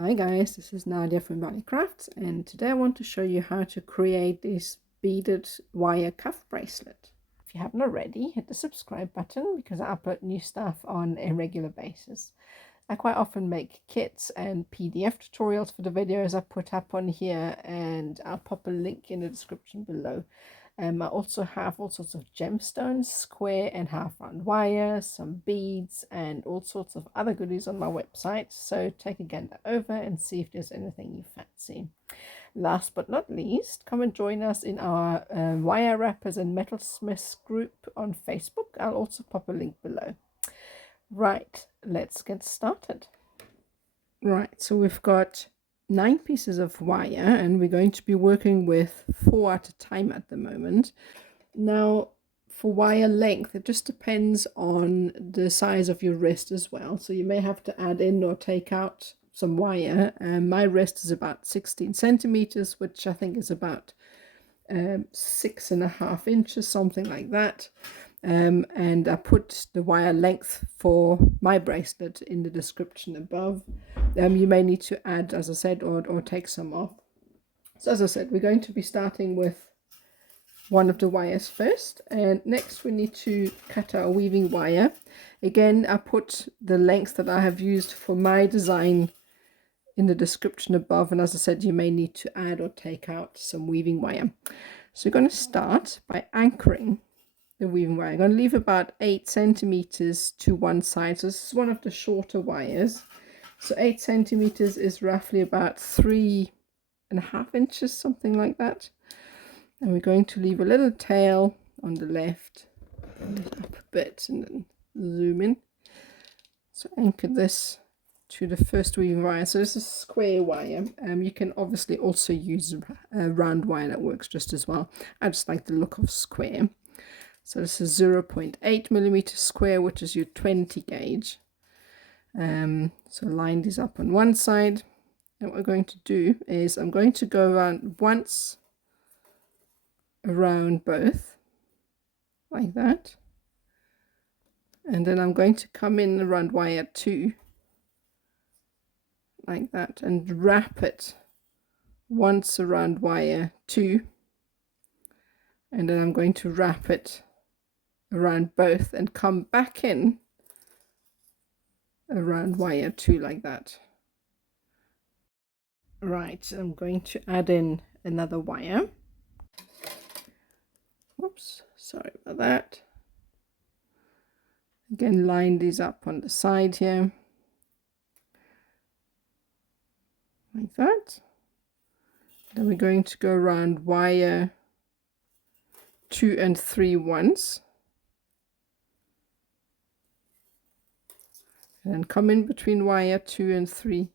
Hi guys, this is Nadia from Bali Crafts, and today I want to show you how to create this beaded wire cuff bracelet. If you haven't already, hit the subscribe button because I upload new stuff on a regular basis. I quite often make kits and PDF tutorials for the videos I put up on here, and I'll pop a link in the description below. I also have all sorts of gemstones, square and half round wire, some beads, and all sorts of other goodies on my website. So take a gander over and see if there's anything you fancy. Last but not least, come and join us in our wire wrappers and metalsmiths group on Facebook. I'll also pop a link below. Right, let's get started. Right, so we've got 9 pieces of wire and we're going to be working with 4 at a time at the moment. Now for wire length, it just depends on the size of your wrist as well, so you may have to add in or take out some wire. My wrist is about 16 centimeters, which I think is about 6.5 inches, something like that. And I put the wire length for my bracelet in the description above. You may need to add, as I said, or take some off. So as I said, we're going to be starting with one of the wires first, and next we need to cut our weaving wire. Again, I put the length that I have used for my design in the description above, and as I said, you may need to add or take out some weaving wire. So we're going to start by anchoring the weaving wire. I'm going to leave about 8 centimeters to one side. So this is one of the shorter wires. So 8 centimeters is roughly about 3.5 inches, something like that. And we're going to leave a little tail on the left, bring it up a bit and then zoom in. So anchor this to the first weaving wire. So this is square wire. You can obviously also use a round wire, that works just as well. I just like the look of square. So this is 0.8 millimeter square, which is your 20 gauge. So line these up on one side. And what we're going to do is I'm going to go around once around both, like that. And then I'm going to come in around wire 2, like that, and wrap it once around wire 2. And then I'm going to wrap it around both and come back in around wire 2, like that. Right, I'm going to add in another wire. Whoops, sorry about that. Again, line these up on the side here, like that. Then we're going to go around wire 2 and 3 once. And then come in between wire 2 and 3,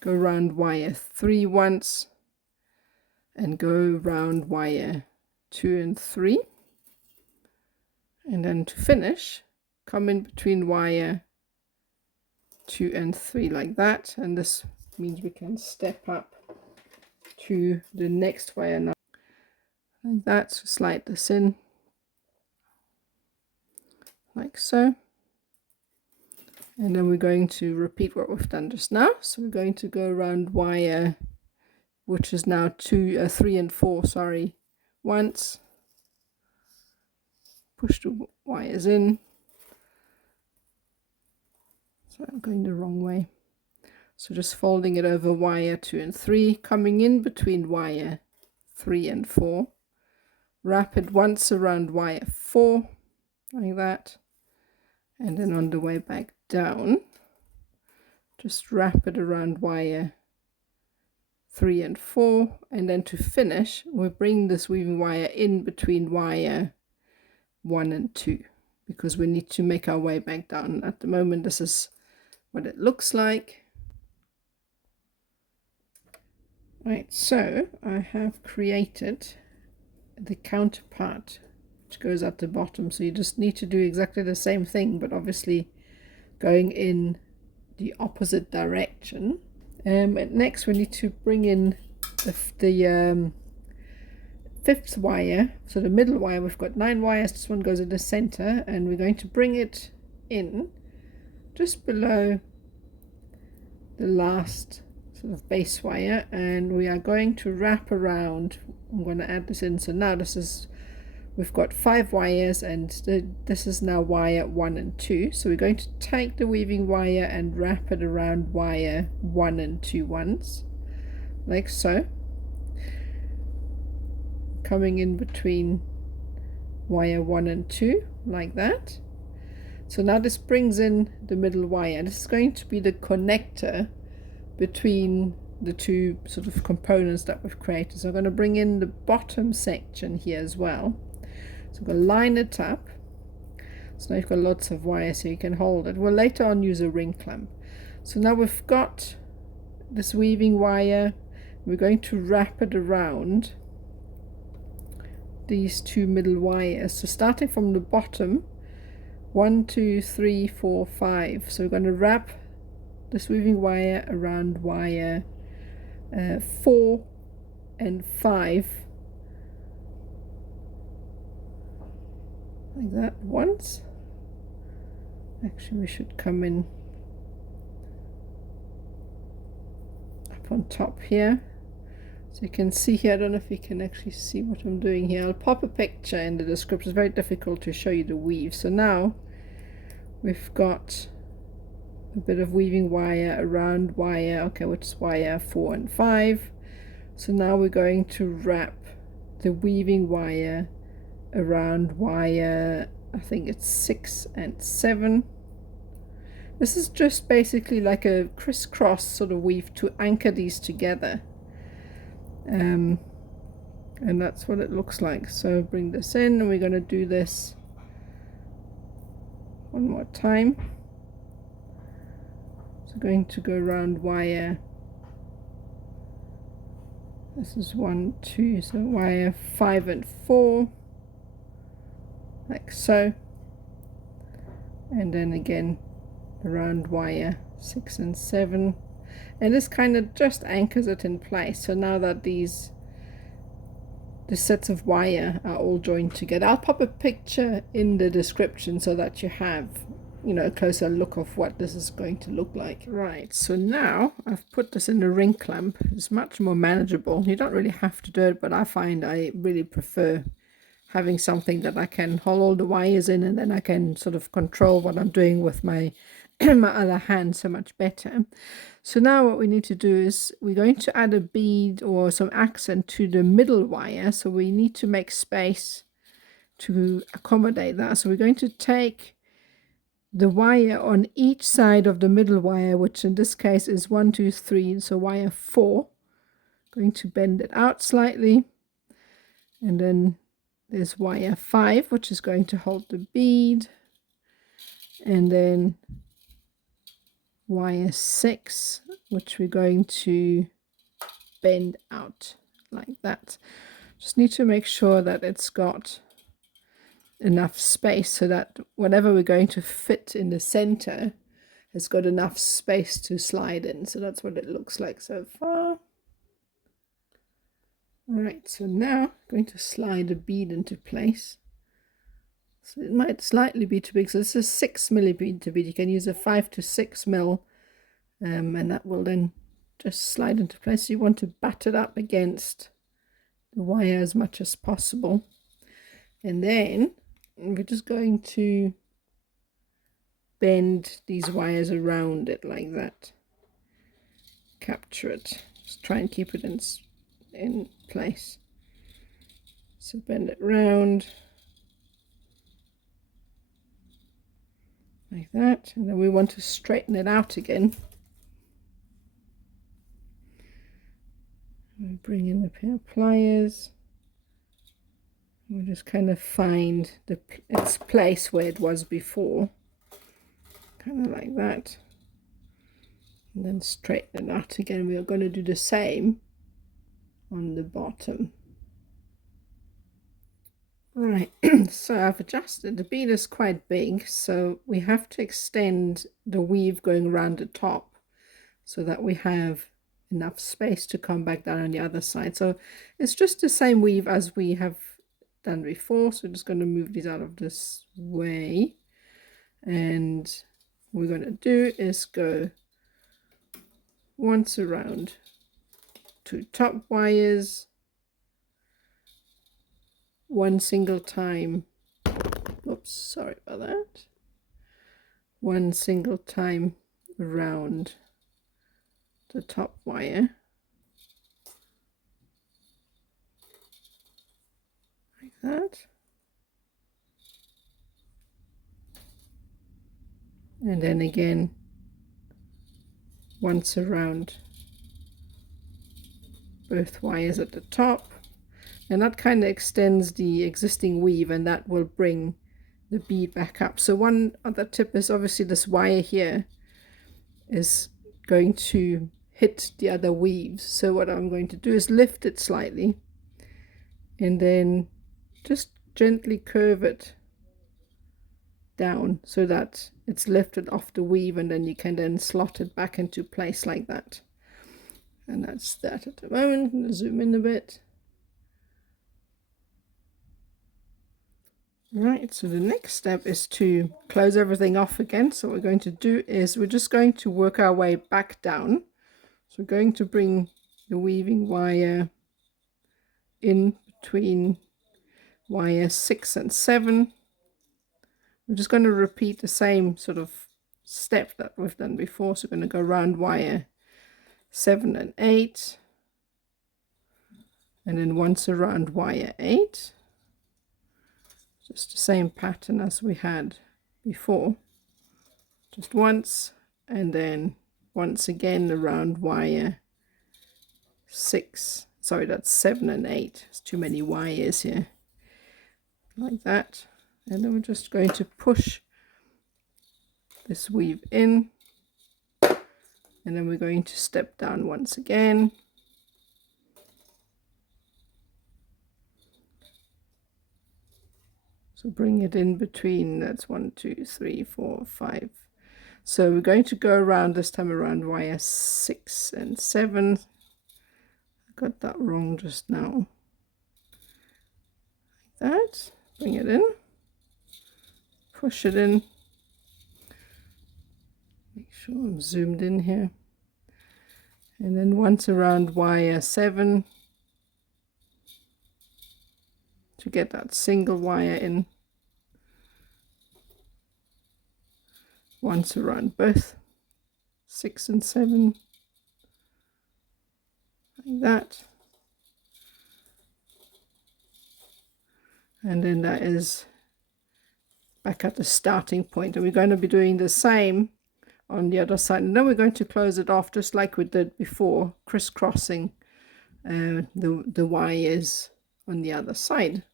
go around wire 3 once, and go around wire 2 and 3. And then to finish, come in between wire 2 and 3 like that. And this means we can step up to the next wire now, like that. So slide this in, like so. And then we're going to repeat what we've done just now. So we're going to go around wire, which is now 3 and 4, sorry, once. Push the wires in. So I'm going the wrong way. So just folding it over wire 2 and 3, coming in between wire 3 and 4. Wrap it once around wire 4, like that. And then on the way back down, just wrap it around wire 3 and 4. And then to finish, we'll bring this weaving wire in between wire 1 and 2, because we need to make our way back down. At the moment, this is what it looks like. Right, so I have created the counterpart, which goes at the bottom. So you just need to do exactly the same thing, but obviously going in the opposite direction. And next we need to bring in the 5th wire, so the middle wire. We've got 9 wires, this one goes in the center, and we're going to bring it in just below the last sort of base wire, and we are going to wrap around. I'm going to add this in. So now we've got 5 wires, and this is now wire 1 and 2. So we're going to take the weaving wire and wrap it around wire 1 and 2 once, like so, coming in between wire 1 and 2 like that. So now this brings in the middle wire. This is going to be the connector between the two sort of components that we've created. So I'm going to bring in the bottom section here as well. So I'm going to line it up. So now you've got lots of wire so you can hold it. We'll later on use a ring clamp. So now we've got this weaving wire. We're going to wrap it around these 2 middle wires. So starting from the bottom, 1, 2, 3, 4, 5. So we're going to wrap this weaving wire around wire 4 and 5 like that once. Actually, we should come in up on top here, so you can see here. I don't know if you can actually see what I'm doing here. I'll pop a picture in the description. It's very difficult to show you the weave. So now we've got a bit of weaving wire around wire, okay, which is wire 4 and 5. So now we're going to wrap the weaving wire around wire, I think it's 6 and 7. This is just basically like a crisscross sort of weave to anchor these together, and that's what it looks like. So bring this in, and we're going to do this one more time. So going to go around wire, this is 1, 2, so wire 5 and 4, like so, and then again around wire 6 and 7, and this kind of just anchors it in place. So now that the sets of wire are all joined together, I'll pop a picture in the description so that you have, you know, a closer look of what this is going to look like. Right, so now I've put this in a ring clamp. It's much more manageable. You don't really have to do it, but I find I really prefer having something that I can hold all the wires in, and then I can sort of control what I'm doing with my my other hand so much better. So now what we need to do is we're going to add a bead or some accent to the middle wire. So we need to make space to accommodate that. So we're going to take the wire on each side of the middle wire, which in this case is 1, 2, 3, so wire 4. Going to bend it out slightly, and then there's wire 5, which is going to hold the bead, and then wire 6, which we're going to bend out like that. Just need to make sure that it's got enough space so that whatever we're going to fit in the center has got enough space to slide in. So that's what it looks like so far. Right, so now I'm going to slide a bead into place. So it might slightly be too big. So this is 6 millimeter bead. You can use a 5 to 6 mil, and that will then just slide into place. You want to bat it up against the wire as much as possible, and then we're just going to bend these wires around it like that. Capture it. Just try and keep it in place. So bend it round like that, and then we want to straighten it out again. We bring in the pair of pliers. We'll just kind of find its place where it was before, kind of like that, and then straighten it out again. We are going to do the same on the bottom. Right, so I've adjusted. The bead is quite big, so we have to extend the weave going around the top so that we have enough space to come back down on the other side. So it's just the same weave as we have done before. So we're just going to move these out of this way, and what we're going to do is go once around, 2 top wires, 1 single time, oops, sorry about that, 1 single time around the top wire, like that, and then again once around both wires at the top, and that kind of extends the existing weave, and that will bring the bead back up. So one other tip is obviously this wire here is going to hit the other weaves, so what I'm going to do is lift it slightly and then just gently curve it down so that it's lifted off the weave, and then you can then slot it back into place like that. And that's that at the moment. I'm going to zoom in a bit. Right, so the next step is to close everything off again. So what we're going to do is we're just going to work our way back down. So we're going to bring the weaving wire in between wire 6 and 7. We're just going to repeat the same sort of step that we've done before. So we're going to go around wire 7 and 8, and then once around wire 8. Just the same pattern as we had before, just once, and then once again around wire 6, sorry, that's 7 and 8, there's too many wires here, like that. And then we're just going to push this weave in, and then we're going to step down once again, so bring it in between, that's 1 2 3 4 5. So we're going to go around this time around wire 6 and 7. I got that wrong just now, like that. Bring it in, push it in, make sure I'm zoomed in here, and then once around wire 7 to get that single wire in, once around both 6 and 7, like that, and then that is back at the starting point. And we're going to be doing the same on the other side, and then we're going to close it off just like we did before, crisscrossing the wires on the other side.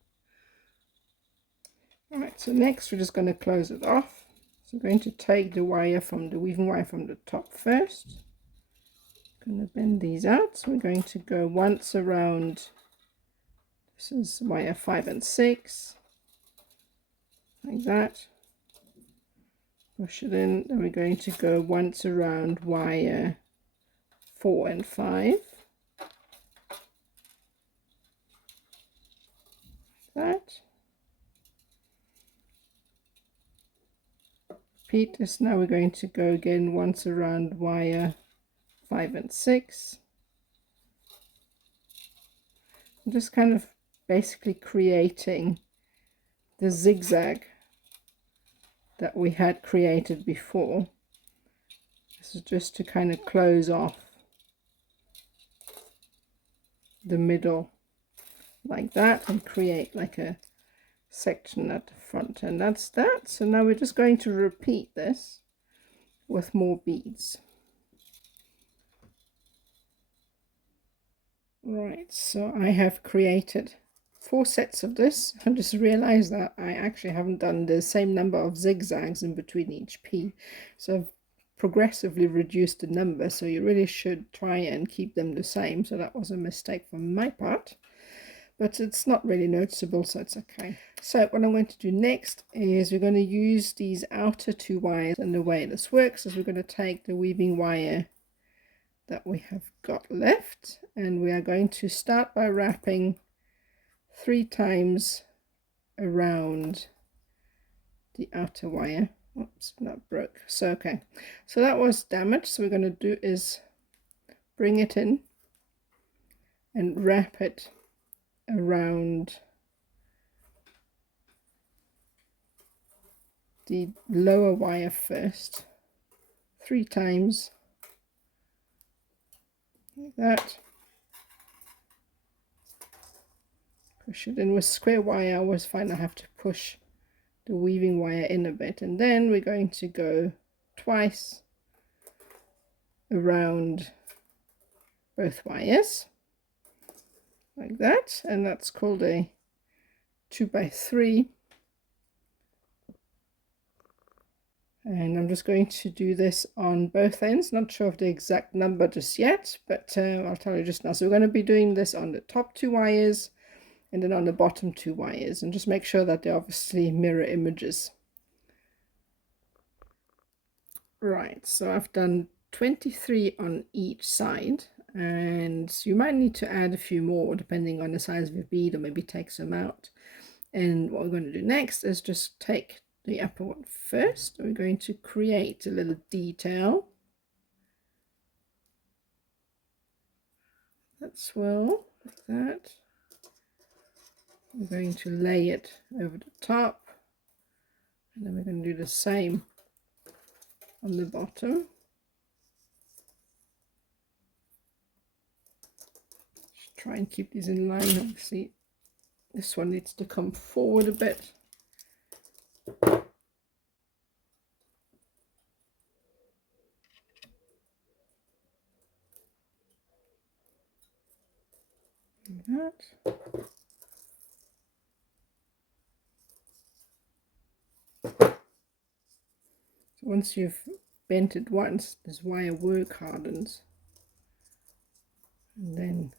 All right, so next we're just going to close it off. So I'm going to take the wire from the weaving wire from the top first. I'm going to bend these out. So we're going to go once around, this is wire 5 and 6, like that. Push it in, then we're going to go once around wire 4 and 5, like that. Repeat this. Now we're going to go again once around wire 5 and 6. I'm just kind of basically creating the zigzag that we had created before. This is just to kind of close off the middle like that and create like a section at the front, and that's that. So now we're just going to repeat this with more beads. Right, so I have created 4 sets of this. I just realized that I actually haven't done the same number of zigzags in between each pea, so I've progressively reduced the number, so you really should try and keep them the same. So that was a mistake from my part, but it's not really noticeable, so it's okay. So what I'm going to do next is we're going to use these outer 2 wires, and the way this works is we're going to take the weaving wire that we have got left, and we are going to start by wrapping 3 times around the outer wire. Oops, that broke. So okay, so that was damaged. So we're going to do is bring it in and wrap it around the lower wire first, 3 times, like that. Push it in. With square wire, I always find I have to push the weaving wire in a bit, and then we're going to go twice around both wires, like that, and that's called a 2x3. And I'm just going to do this on both ends. Not sure of the exact number just yet, but I'll tell you just now. So we're going to be doing this on the top 2 wires and then on the bottom 2 wires, and just make sure that they're obviously mirror images. Right, so I've done 23 on each side, and you might need to add a few more depending on the size of your bead, or maybe take some out. And what we're going to do next is just take the upper one first. We're going to create a little detail. That swirl, like that. We're going to lay it over the top, and then we're going to do the same on the bottom. Just try and keep these in line. Obviously, this one needs to come forward a bit. Like that. So once you've bent it once, this wire work hardens, and then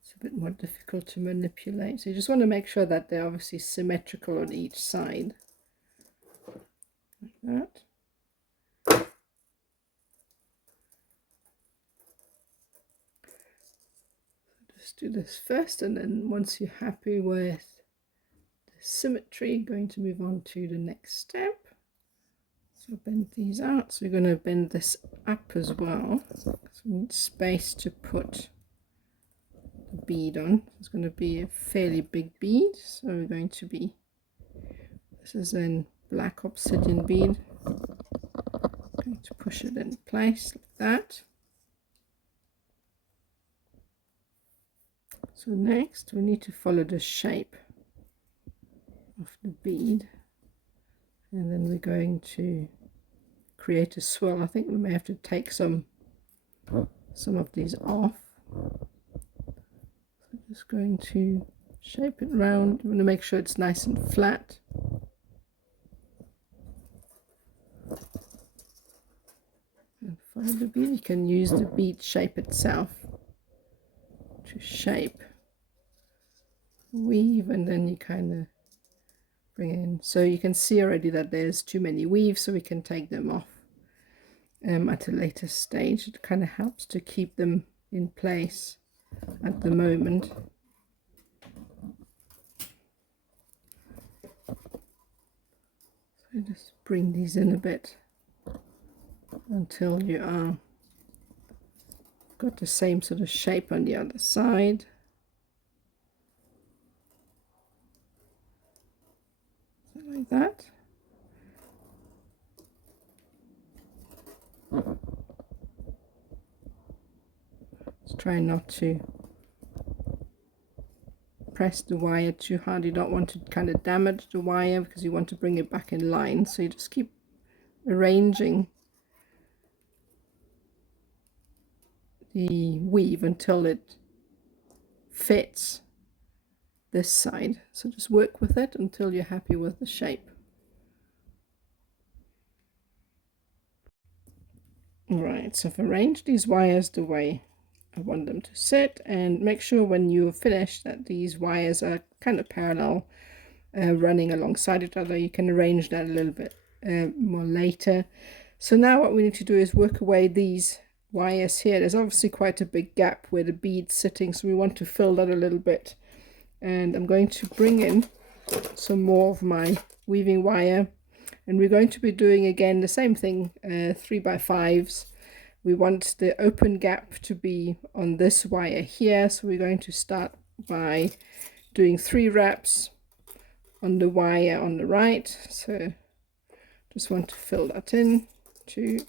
it's a bit more difficult to manipulate. So you just want to make sure that they're obviously symmetrical on each side, like that. Just do this first, and then once you're happy with the symmetry, you're going to move on to the next step. So bend these out. So we're going to bend this up as well. So we need space to put the bead on. It's going to be a fairly big bead, so we're going to be, this is a black obsidian bead. I'm going to push it in place like that. So next we need to follow the shape of the bead, and then we're going to create a swirl. I think we may have to take some of these off. So just going to shape it round. You want to make sure it's nice and flat. And follow the bead. You can use the bead shape itself to shape, weave, and then you kind of bring it in. So you can see already that there's too many weaves, so we can take them off at a later stage. It kind of helps to keep them in place at the moment. So just bring these in a bit until you are got the same sort of shape on the other side. Like that. Just try not to press the wire too hard. You don't want to kind of damage the wire because you want to bring it back in line. So you just keep arranging the weave until it fits this side. So just work with it until you're happy with the shape. Right, so I've arranged these wires the way I want them to sit, and make sure when you finish that these wires are kind of parallel, running alongside each other. You can arrange that a little bit more later. So now what we need to do is work away these wires here. There's obviously quite a big gap where the bead's sitting, so we want to fill that a little bit. And I'm going to bring in some more of my weaving wire, and we're going to be doing again the same thing, 3x5s, we want the open gap to be on this wire here, so we're going to start by doing 3 wraps on the wire on the right. So just want to fill that in, 2,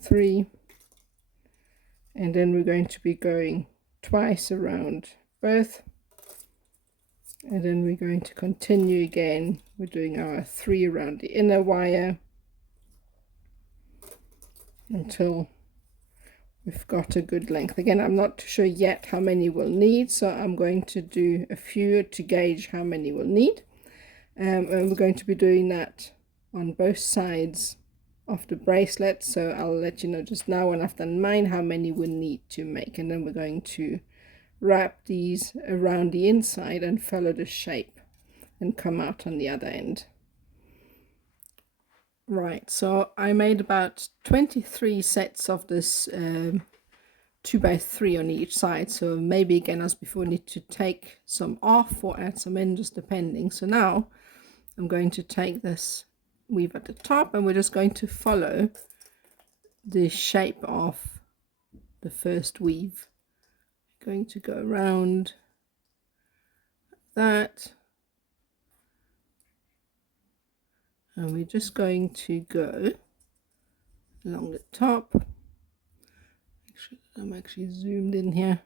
3, and then we're going to be going twice around both, and then we're going to continue again. We're doing our 3 around the inner wire until we've got a good length. Again, I'm not sure yet how many we'll need, so I'm going to do a few to gauge how many we'll need, and we're going to be doing that on both sides of the bracelet. So I'll let you know just now when I've done mine how many we'll need to make, and then we're going to wrap these around the inside and follow the shape and come out on the other end. Right, so I made about 23 sets of this 2x3 on each side, so maybe again as before need to take some off or add some in, just depending. So now I'm going to take this weave at the top, and we're just going to follow the shape of the first weave. I'm going to go around that, and we're just going to go along the top. I'm actually zoomed in here,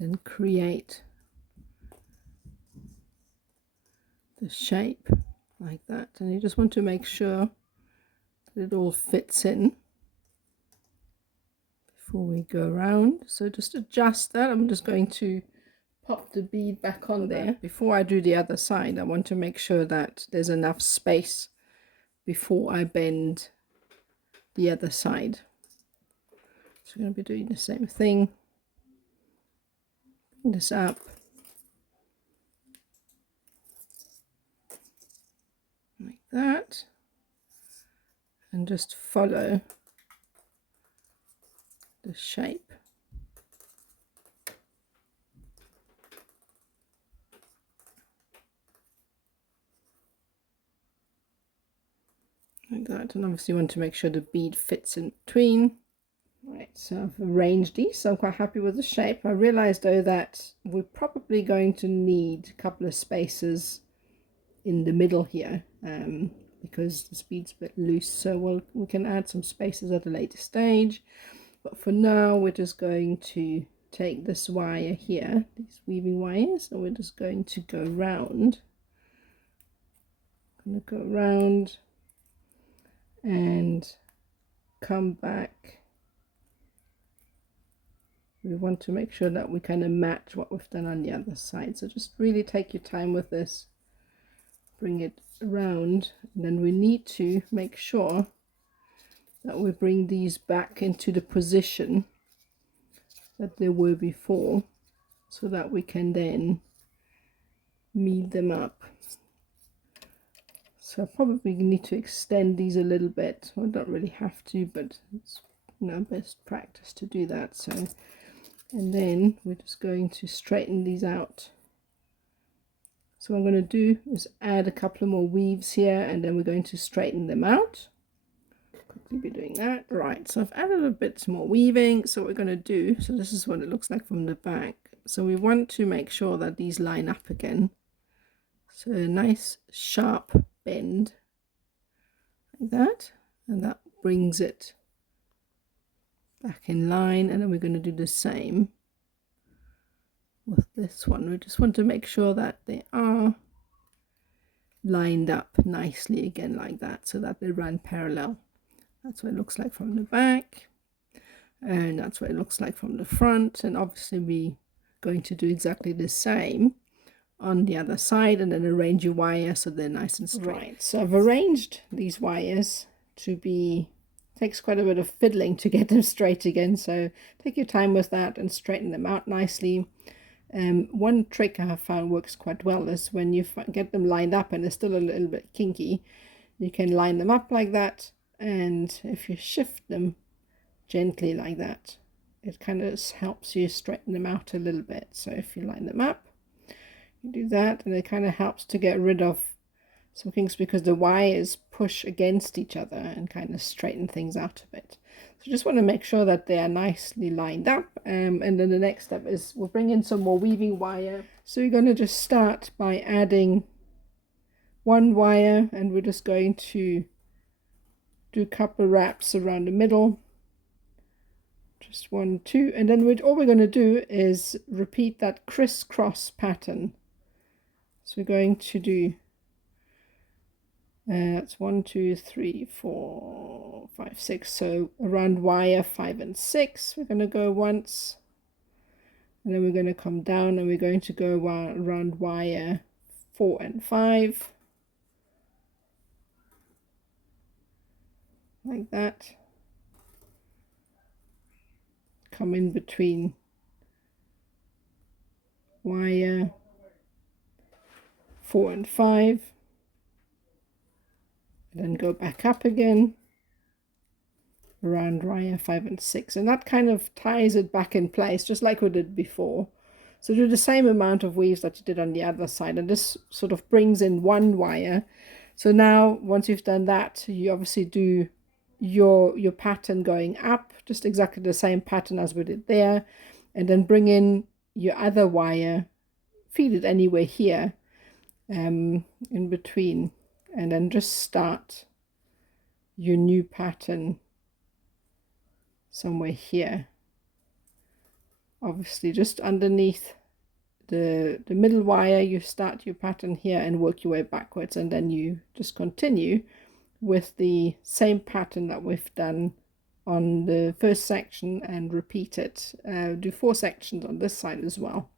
and then create the shape like that, and you just want to make sure that it all fits in before we go around. So just adjust that. I'm just going to pop the bead back on there. Before I do the other side, I want to make sure that there's enough space before I bend the other side. So I'm going to be doing the same thing. Bring this up, like that, and just follow the shape. Like that, and obviously you want to make sure the bead fits in between. Right, so I've arranged these, so I'm quite happy with the shape. I realized though that we're probably going to need a couple of spaces in the middle here, because the bead's a bit loose, so we can add some spaces at a later stage. But for now we're just going to take this wire here, these weaving wires, and we're just going to go round. I'm going to go around and come back. We want to make sure that we kind of match what we've done on the other side, so just really take your time with this. Bring it around, and then we need to make sure that we bring these back into the position that they were before, so that we can then knead them up. So I probably need to extend these a little bit. I don't really have to, but it's best practice to do that. So, and then we're just going to straighten these out. So what I'm going to do is add a couple of more weaves here, and then we're going to straighten them out. Quickly be doing that. Right, so I've added a bit more weaving. So what we're going to do, so this is what it looks like from the back. So we want to make sure that these line up again. So a nice sharp bend like that, and that brings it back in line. And then we're going to do the same with this one. We just want to make sure that they are lined up nicely again like that, so that they run parallel. That's what it looks like from the back, and that's what it looks like from the front. And obviously we're going to do exactly the same on the other side, and then arrange your wires so they're nice and straight. Right, so I've arranged these wires to be, takes quite a bit of fiddling to get them straight again, so take your time with that and straighten them out nicely. One trick I have found works quite well is when you get them lined up and they're still a little bit kinky, you can line them up like that, and if you shift them gently like that, it kind of helps you straighten them out a little bit. So if you line them up, you do that, and it kind of helps to get rid of some kinks because the wires push against each other and kind of straighten things out a bit. So just want to make sure that they are nicely lined up. And then the next step is we'll bring in some more weaving wire. So you're going to just start by adding one wire, and we're just going to do a couple wraps around the middle. Just 1, 2, and then all we're going to do is repeat that crisscross pattern. So we're going to do that's 1, 2, 3, 4, 5, 6. So around wire 5 and 6, we're going to go once, and then we're going to come down, and we're going to go around wire 4 and 5, like that. Come in between wire 4 and 5, and then go back up again around wire 5 and 6, and that kind of ties it back in place just like we did before. So do the same amount of weaves that you did on the other side, and this sort of brings in one wire. So now once you've done that, you obviously do your pattern going up, just exactly the same pattern as we did there, and then bring in your other wire, feed it anywhere here in between, and then just start your new pattern somewhere here, obviously just underneath the middle wire. You start your pattern here and work your way backwards, and then you just continue with the same pattern that we've done on the first section and repeat it. Do 4 sections on this side as well.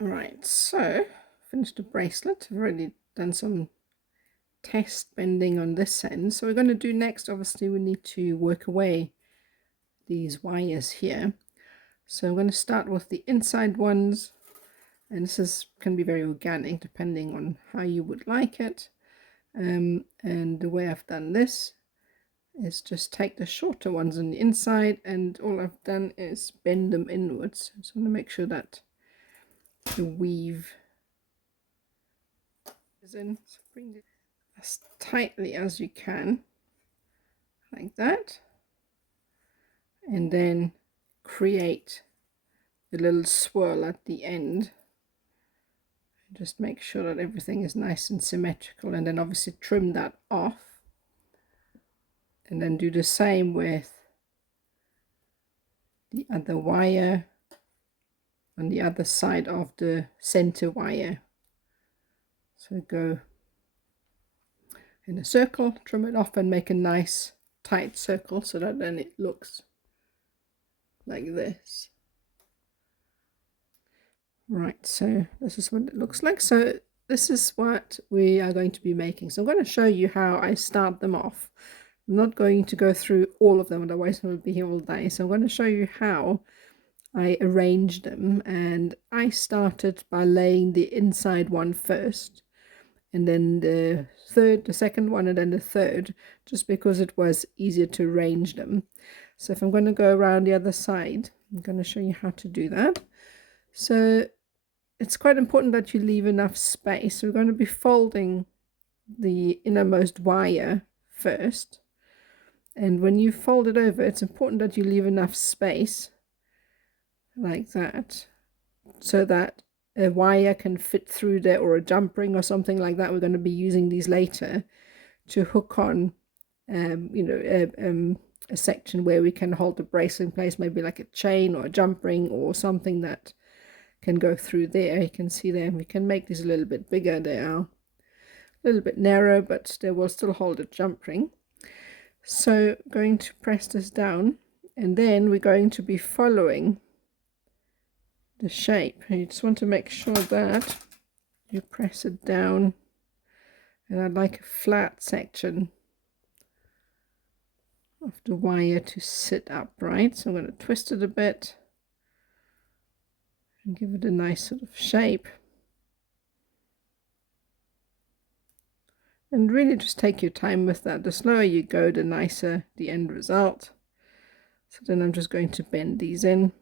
All right, so finished the bracelet. I've already done some test bending on this end. So we're going to do next, obviously we need to work away these wires here. So I'm going to start with the inside ones, and this can be very organic depending on how you would like it. And the way I've done this is just take the shorter ones on the inside, and all I've done is bend them inwards. So I'm going to make sure that the weave is in. So bring it as tightly as you can, like that, and then create a little swirl at the end. Just make sure that everything is nice and symmetrical, and then obviously trim that off, and then do the same with the other wire on the other side of the center wire. So go in a circle, trim it off, and make a nice tight circle so that then it looks like this. Right, so this is what it looks like. So this is what we are going to be making. So I'm going to show you how I start them off. I'm not going to go through all of them, otherwise we'll be here all day. So I'm going to show you how I arranged them, and I started by laying the inside one first, and then the second one, and then the third, just because it was easier to arrange them. So if I'm going to go around the other side, I'm going to show you how to do that. So it's quite important that you leave enough space. So we're going to be folding the innermost wire first, and when you fold it over, it's important that you leave enough space like that so that a wire can fit through there, or a jump ring or something like that. We're going to be using these later to hook on a section where we can hold the bracelet in place, maybe like a chain or a jump ring or something that can go through there. You can see there, we can make these a little bit bigger. They are a little bit narrow, but they will still hold a jump ring. So going to press this down, and then we're going to be following the shape. You just want to make sure that you press it down, and I'd like a flat section of the wire to sit upright. So I'm going to twist it a bit and give it a nice sort of shape, and really just take your time with that. The slower you go, the nicer the end result. So then I'm just going to bend these in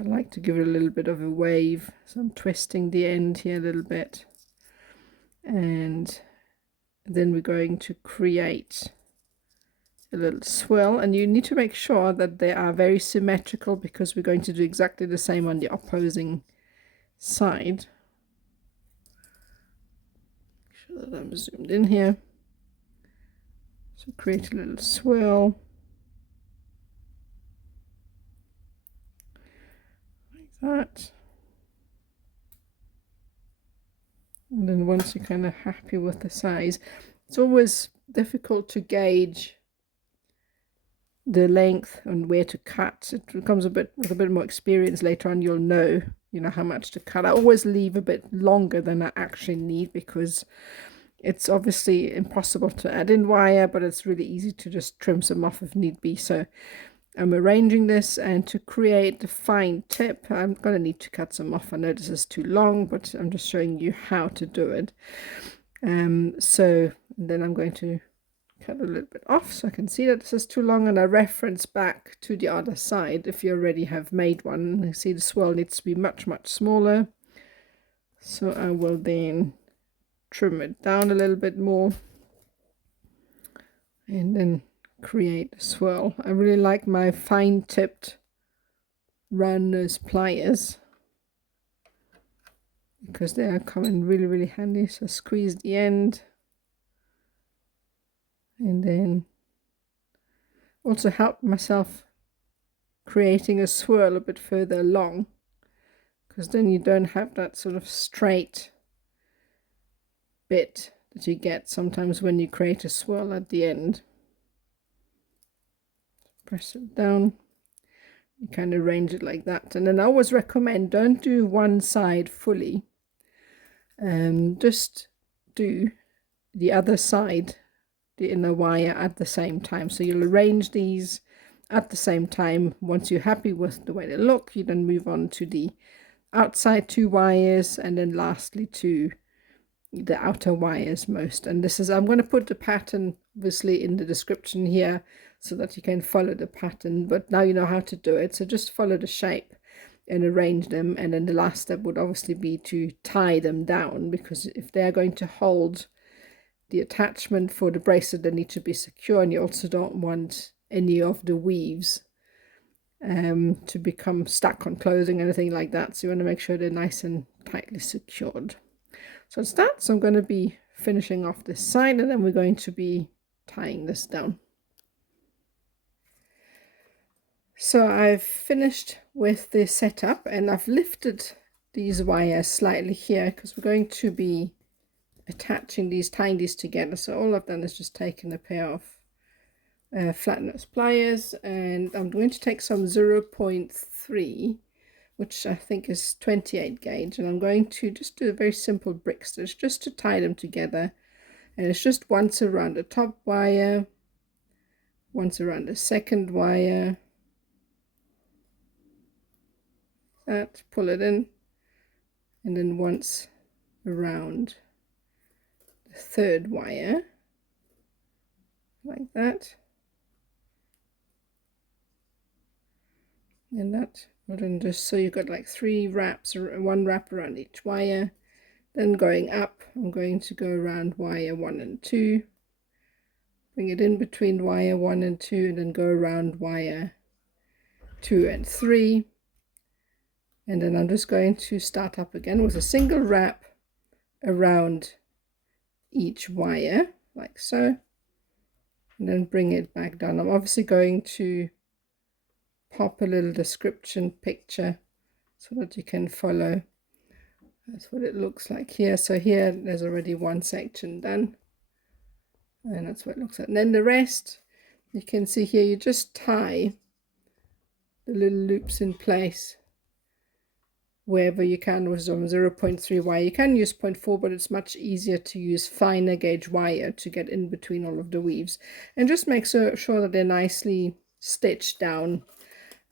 I like to give it a little bit of a wave, so I'm twisting the end here a little bit, and then we're going to create a little swirl, and you need to make sure that they are very symmetrical because we're going to do exactly the same on the opposing side. Make sure that I'm zoomed in here. So create a little swirl like that. And then once you're kind of happy with the size, it's always difficult to gauge the length and where to cut. It becomes with a bit more experience later on, you'll know, how much to cut. I always leave a bit longer than I actually need because it's obviously impossible to add in wire, but it's really easy to just trim some off if need be. So I'm arranging this, and to create the fine tip, I'm going to need to cut some off. I know this is too long, but I'm just showing you how to do it. So then I'm going to cut a little bit off so I can see that this is too long, and I reference back to the other side if you already have made one. You see the swirl needs to be much smaller, so I will then trim it down a little bit more and then create a swirl. I really like my fine tipped round nose pliers because they are coming really handy. So squeeze the end, and then also help myself creating a swirl a bit further along, because then you don't have that sort of straight bit that you get sometimes when you create a swirl at the end. Press it down, you kind of arrange it like that. And then I always recommend, don't do one side fully, just do the other side, the inner wire, at the same time. So you'll arrange these at the same time. Once you're happy with the way they look, you then move on to the outside 2 wires, and then lastly to the outer wires most. And this is, I'm going to put the pattern obviously in the description here so that you can follow the pattern, but now you know how to do it. So just follow the shape and arrange them, and then the last step would obviously be to tie them down, because if they're going to hold the attachment for the bracelet, they need to be secure, and you also don't want any of the weaves to become stuck on clothing or anything like that. So you want to make sure they're nice and tightly secured. So it's that. So I'm going to be finishing off this side, and then we're going to be tying this down. So I've finished with the setup, and I've lifted these wires slightly here because we're going to be attaching these, tying these together. So all I've done is just taken a pair of flat nose pliers, and I'm going to take some 0.3, which I think is 28 gauge, and I'm going to just do a very simple brick stitch just to tie them together. And it's just once around the top wire, once around the second wire, that, pull it in, and then once around the third wire, like that. And that, well, then just so you've got like 3 wraps, or 1 wrap around each wire. Then going up, I'm going to go around wire 1 and 2, bring it in between wire 1 and 2, and then go around wire 2 and 3. And then I'm just going to start up again with a single wrap around each wire, like so, and then bring it back down. I'm obviously going to pop a little description picture so that you can follow. That's what it looks like here. So here there's already 1 section done, and that's what it looks like. And then the rest, you can see here, you just tie the little loops in place wherever you can with some 0.3 wire. You can use 0.4, but it's much easier to use finer gauge wire to get in between all of the weaves, and just make sure that they're nicely stitched down,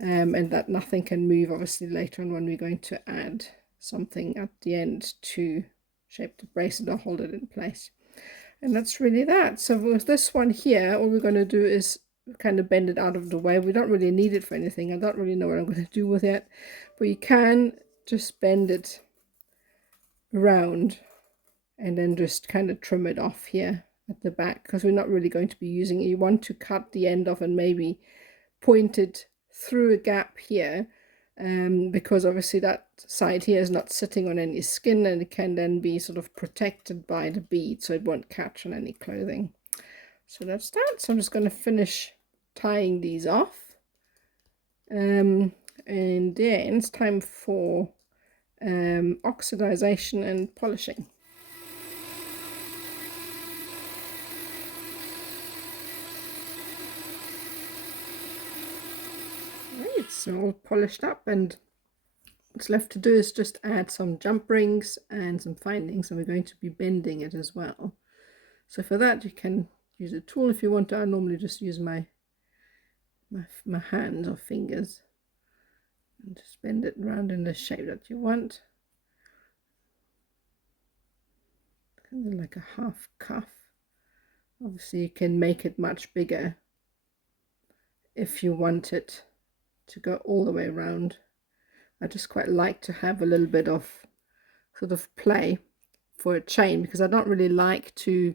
and that nothing can move obviously later on when we're going to add something at the end to shape the bracelet or hold it in place. And that's really that. So with this one here, all we're going to do is kind of bend it out of the way. We don't really need it for anything. I don't really know what I'm going to do with it, but you can just bend it around and then just kind of trim it off here at the back, because we're not really going to be using it. You want to cut the end off and maybe point it through a gap here, because obviously that side here is not sitting on any skin, and it can then be sort of protected by the bead so it won't catch on any clothing. So that's that. So I'm just going to finish tying these off, and then it's time for oxidization and polishing. Right, so all polished up, and what's left to do is just add some jump rings and some findings, and we're going to be bending it as well. So for that you can use a tool if you want to. I normally just use my hands or fingers and just bend it around in the shape that you want, kind of like a half cuff. Obviously you can make it much bigger if you want it to go all the way around. I just quite like to have a little bit of sort of play for a chain, because I don't really like to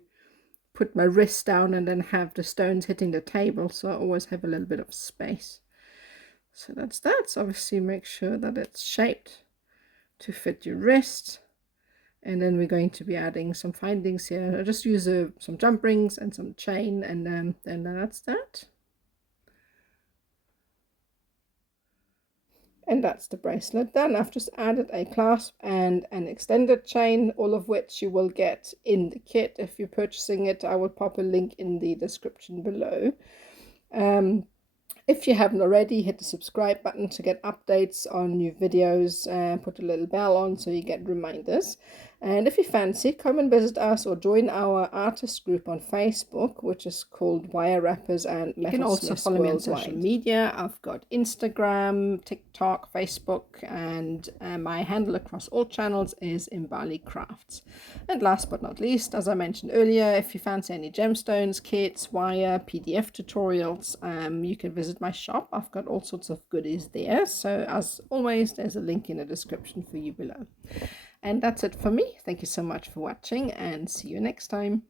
put my wrist down and then have the stones hitting the table, so I always have a little bit of space. So that's that. So obviously make sure that it's shaped to fit your wrist, and then we're going to be adding some findings here. I just use some jump rings and some chain, and then that's that. And that's the bracelet. Then I've just added a clasp and an extended chain, all of which you will get in the kit if you're purchasing it. I will pop a link in the description below. If you haven't already, hit the subscribe button to get updates on new videos, and put a little bell on so you get reminders. And if you fancy, come and visit us or join our artist group on Facebook, which is called Wire Wrappers and Metalsmiths. You can also follow me on social media. I've got Instagram, TikTok, Facebook, and my handle across all channels is Imbali Crafts. And last but not least, as I mentioned earlier, if you fancy any gemstones, kits, wire, PDF tutorials, you can visit my shop. I've got all sorts of goodies there. So as always, there's a link in the description for you below. And that's it for me. Thank you so much for watching, and see you next time.